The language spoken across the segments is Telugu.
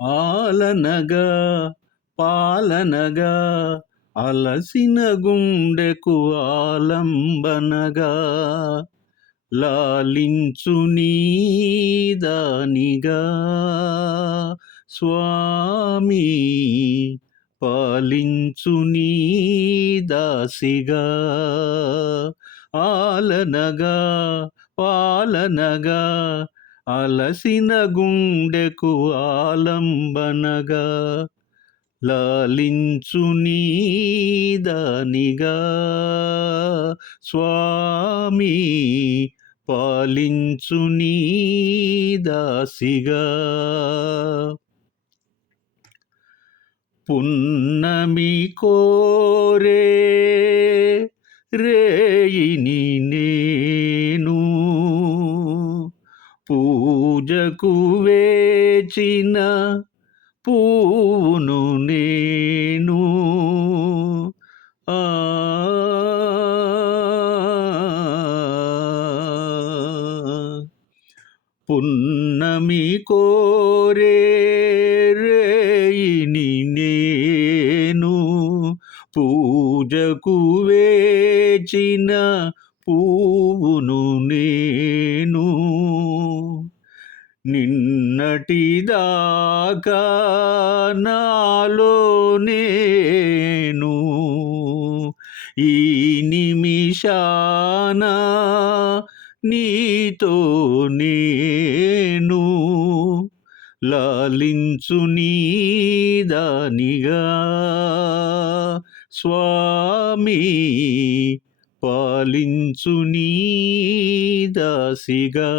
ఆలనగా పాలనగా అలసిన గుండెకు ఆలంబనగా లాలించు నీదానిగా స్వామి పాలించు నీ దాసిగా. ఆలనగా పాలనగా అలసిన గుండెకు ఆలంబనగా లాలించు నీదానిగా స్వామి పాలించు నీదాసిగా పున్నమి కోరే రేయిని పూజకు వేచిన పూను నేను. ఆ. పున్నమి కోరే రేయిని నేను పూజకు వేచిన పూవును నే నిన్నటిదాకా నాలో నేను. ఈ నిమిషాన నీతో నేను లాలించు నీదానిగా స్వామి పాలించు నీ దాసిగా.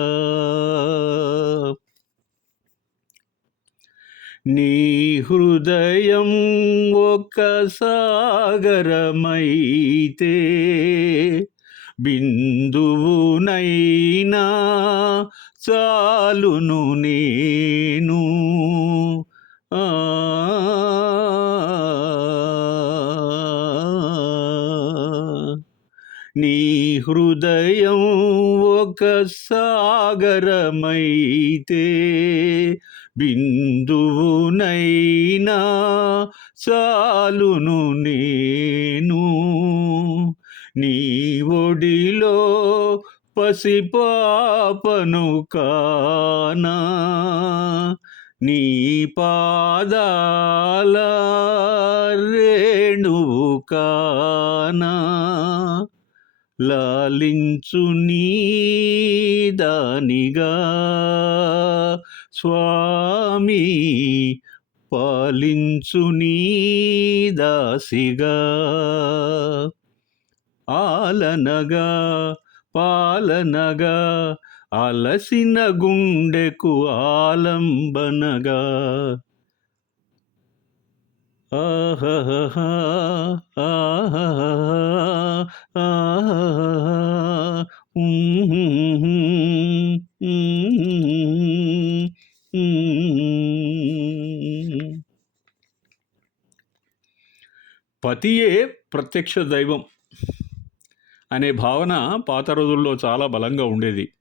నీ హృదయం ఒక సాగరమైతే బిందువునైనా చాలును నేను. ఆ నీ హృదయం ఒక సాగరమైతే బిందువునైనా చాలును నేను. నీ ఒడిలో పసిపాపను కానా. నీ పాదాల రేణువు కానా. లాలించు నీ దానిగా. స్వామి పాలించు నీదాసిగా ఆలనగా పాలనగా అలసిన గుండెకు ఆలంబనగా. ఆహా ఆహా పతియే ప్రత్యక్ష దైవం అనే భావన పాత రోజుల్లో చాలా బలంగా ఉండేది.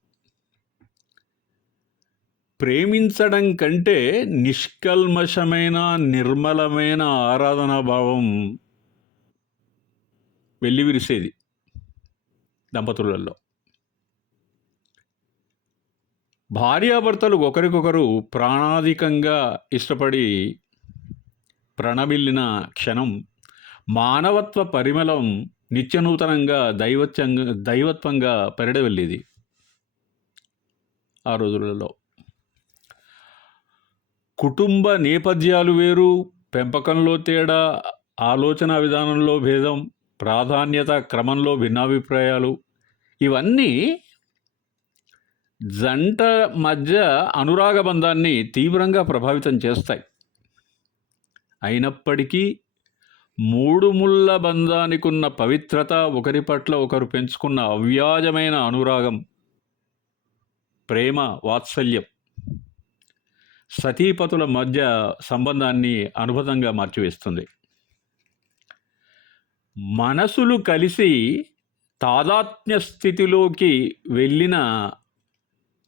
ప్రేమించడం కంటే నిష్కల్మషమైన నిర్మలమైన ఆరాధనా భావం వెల్లివిరిసేది దంపతులలో. భార్యాభర్తలు ఒకరికొకరు ప్రాణాధికంగా ఇష్టపడి ప్రణమిల్లిన క్షణం మానవత్వ పరిమళం నిత్యనూతనంగా దైవత్యంగా దైవత్వంగా పరిడవెళ్ళేది ఆ రోజులలో. కుటుంబ నేపథ్యాలు వేరు పెంపకంలో తేడా ఆలోచన విధానంలో భేదం ప్రాధాన్యత క్రమంలో భిన్నాభిప్రాయాలు. ఇవన్నీ జంట మధ్య అనురాగ బంధాన్ని తీవ్రంగా ప్రభావితం చేస్తాయి. అయినప్పటికీ మూడు ముళ్ళ బంధానికున్న పవిత్రత ఒకరి పట్ల ఒకరు పెంచుకున్న అవ్యాజమైన అనురాగం. ప్రేమ వాత్సల్యం. సతీపతుల మధ్య సంబంధాన్ని అనుభవంగా మార్చివేస్తుంది. మనసులు కలిసి తాదాత్మ్య స్థితిలోకి వెళ్ళిన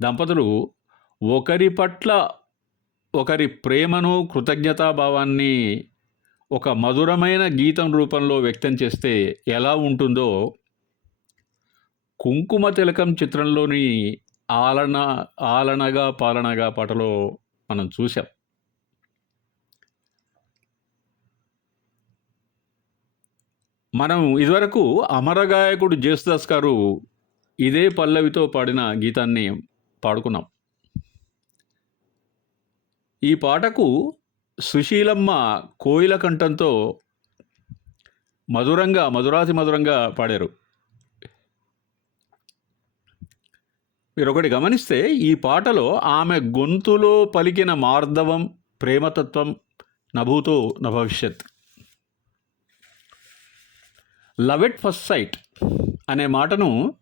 దంపతులు ఒకరి పట్ల ఒకరి ప్రేమను కృతజ్ఞతాభావాన్ని ఒక మధురమైన గీతం రూపంలో వ్యక్తం చేస్తే ఎలా ఉంటుందో కుంకుమ తిలకం చిత్రంలోని ఆలన ఆలనగా పాలనగా పాటలో మనం చూసాం మనం ఇదివరకు అమరగాయకుడు జేసుదాస్ గారు ఇదే పల్లవితో పాడిన గీతాన్ని పాడుకున్నాం. ఈ పాటకు సుశీలమ్మ కోయిల కంఠంతో మధురంగా మధురాతి మధురంగా పాడారు. మీరు ఒకటి గమనిస్తే ఈ పాటలో ఆమె గొంతులో పలికిన మార్దవం ప్రేమతత్వం నభూతో న భవిష్యత్ లవ్ ఎట్ ఫస్ట్ సైట్ అనే మాటను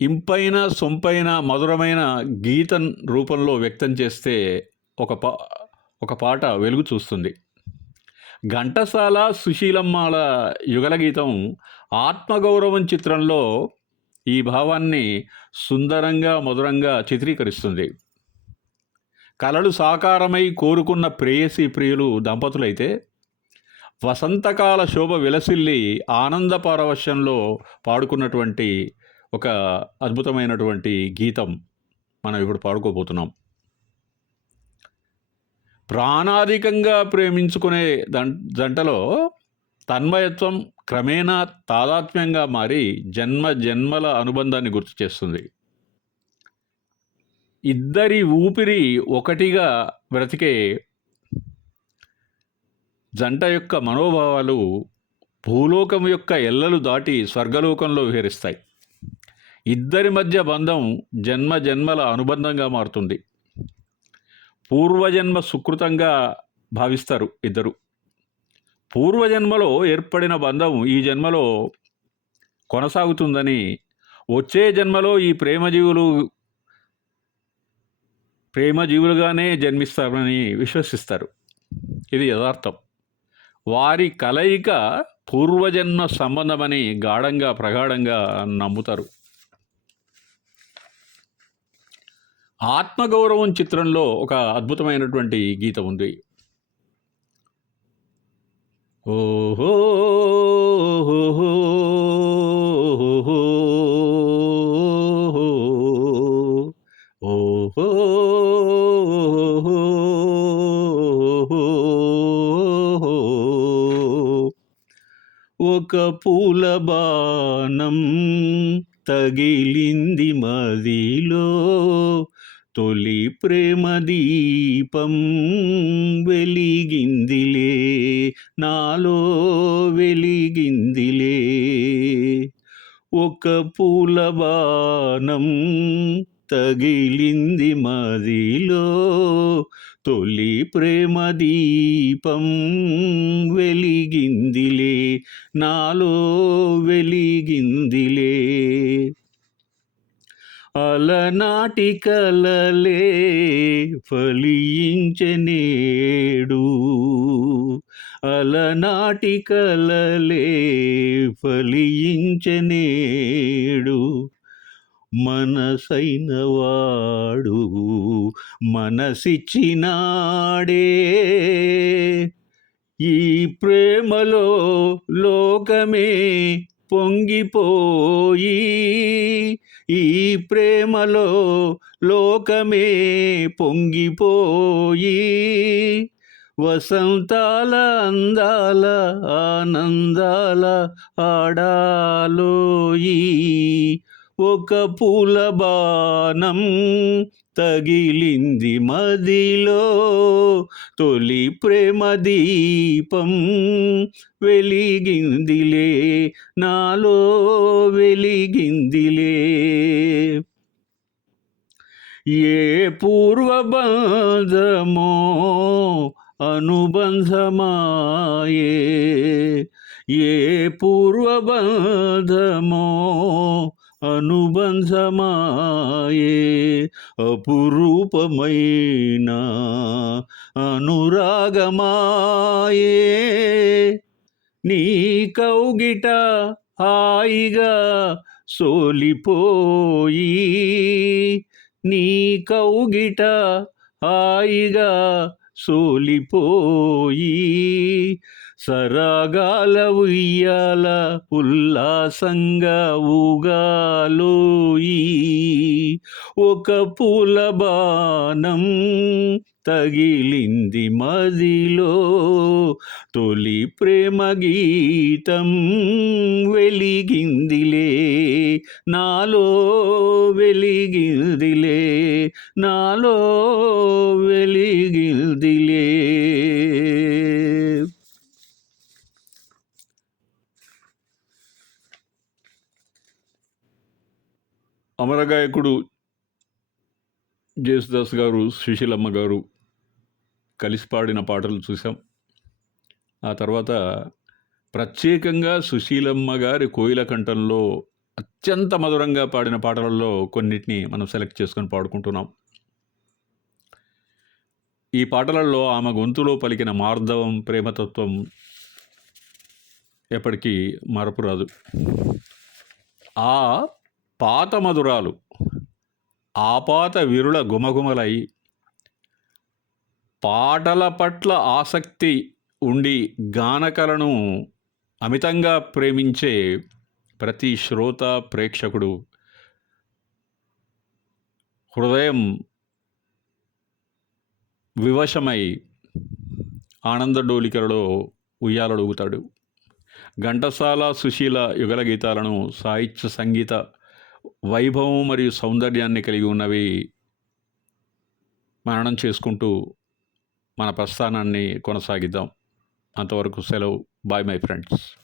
ఇంపైన సొంపైన మధురమైన గీతం రూపంలో వ్యక్తం చేస్తే ఒక పా ఒక పాట వెలుగు చూస్తుంది. ఘంటసాల సుశీలమ్మల యుగల గీతం ఆత్మగౌరవం చిత్రంలో ఈ భావాన్ని సుందరంగా మధురంగా చిత్రీకరిస్తుంది. కలలు సాకారమై కోరుకున్న ప్రేయసి ప్రియులు దంపతులైతే వసంతకాల శోభ విలసిల్లి ఆనంద పారవశ్యంలో పాడుకున్నటువంటి ఒక అద్భుతమైనటువంటి గీతం మనం ఇప్పుడు పాడుకోబోతున్నాం. ప్రాణాధికంగా ప్రేమించుకునే దంట జంటలో తన్మయత్వం క్రమేణా తాదాత్మ్యంగా మారి జన్మ జన్మల అనుబంధాన్ని గుర్తు చేస్తుంది. ఇద్దరి ఊపిరి ఒకటిగా బ్రతికే జంట యొక్క మనోభావాలు భూలోకం యొక్క ఎల్లలు దాటి స్వర్గలోకంలో విహరిస్తాయి. ఇద్దరి మధ్య బంధం జన్మ జన్మల అనుబంధంగా మారుతుంది. పూర్వజన్మ సుకృతంగా భావిస్తారు ఇద్దరు. పూర్వజన్మలో ఏర్పడిన బంధం ఈ జన్మలో కొనసాగుతుందని వచ్చే జన్మలో ఈ ప్రేమజీవులు ప్రేమజీవులుగానే జన్మిస్తారని విశ్వసిస్తారు. ఇది యథార్థం. వారి కలయిక పూర్వజన్మ సంబంధమని గాఢంగా ప్రగాఢంగా నమ్ముతారు. ఆత్మగౌరవం చిత్రంలో ఒక అద్భుతమైనటువంటి గీతం ఉంది. ఓహో ఓహో ఒక పూల బాణం తగిలింది మదిలో తొలి ప్రేమ దీపం వెలిగిందిలే నాలో వెలిగిందిలే. ఒక పూల బాణం తగిలింది మదిలో తొలి ప్రేమ దీపం వెలిగిందిలే నాలో వెలిగిందిలే. అలనాటి కలలే ఫలించనేడు అలనాటి కలలే ఫలించనేడు మనసైన వాడు మనసిచ్చినాడే. ఈ ప్రేమలో లోకమే పొంగిపోయి ఈ ప్రేమలో లోకమే పొంగిపోయి వసంతాల అందాల ఆనందాల ఆడాలోయి ఒక పూల బాణం తగిలింది మదిలో. తొలి ప్రేమ దీపం వెలిగిందిలే నాలో వెలిగిందిలే. ఏ పూర్వబంధమో అనుబంధమాయే. ఏ పూర్వబంధమో అనుబంధమాయే అపురూపమైన అనురాగమాయే. నీ కౌగిట హాయిగా సోలిపోయి నీ కౌగిట హాయిగా సోలిపోయి సరాగాల ఉయ్యాల ఉల్లాసంగా ఊగాలోయి ఒక పూల బాణం తగిలింది మదిలో తొలి ప్రేమ గీతం వెలిగిందిలే నాలో వెలిగిందిలే నాలో వెలిగిందిలే. అమరగాయకుడు జేసుదాస్ గారు సుశీలమ్మ గారు కలిసి పాడిన పాటలు చూసాం ఆ తర్వాత ప్రత్యేకంగా సుశీలమ్మ గారి కోయిల కంఠంలో అత్యంత మధురంగా పాడిన పాటలలో కొన్నిటిని మనం సెలెక్ట్ చేసుకొని పాడుకుంటున్నాం. ఈ పాటలలో ఆమె గొంతులో పలికిన మార్ధవం ప్రేమతత్వం ఎప్పటికీ మరపురాదు. ఆ పాత మధురాలు ఆపాత విరుల గుమగుమలై పాటల పట్ల ఆసక్తి ఉండి గానకలను అమితంగా ప్రేమించే ప్రతి శ్రోత ప్రేక్షకుడు. హృదయం వివశమై ఆనంద డోలికలలో ఉయ్యాలడుగుతాడు. ఘంటసాల సుశీల యుగల గీతాలను సాహిత్య సంగీత వైభవం మరియు సౌందర్యాన్ని కలిగి ఉన్నవి మననం చేసుకుంటూ మన ప్రస్థానాన్ని కొనసాగిద్దాం. అంతవరకు సెలవు. Bye my friends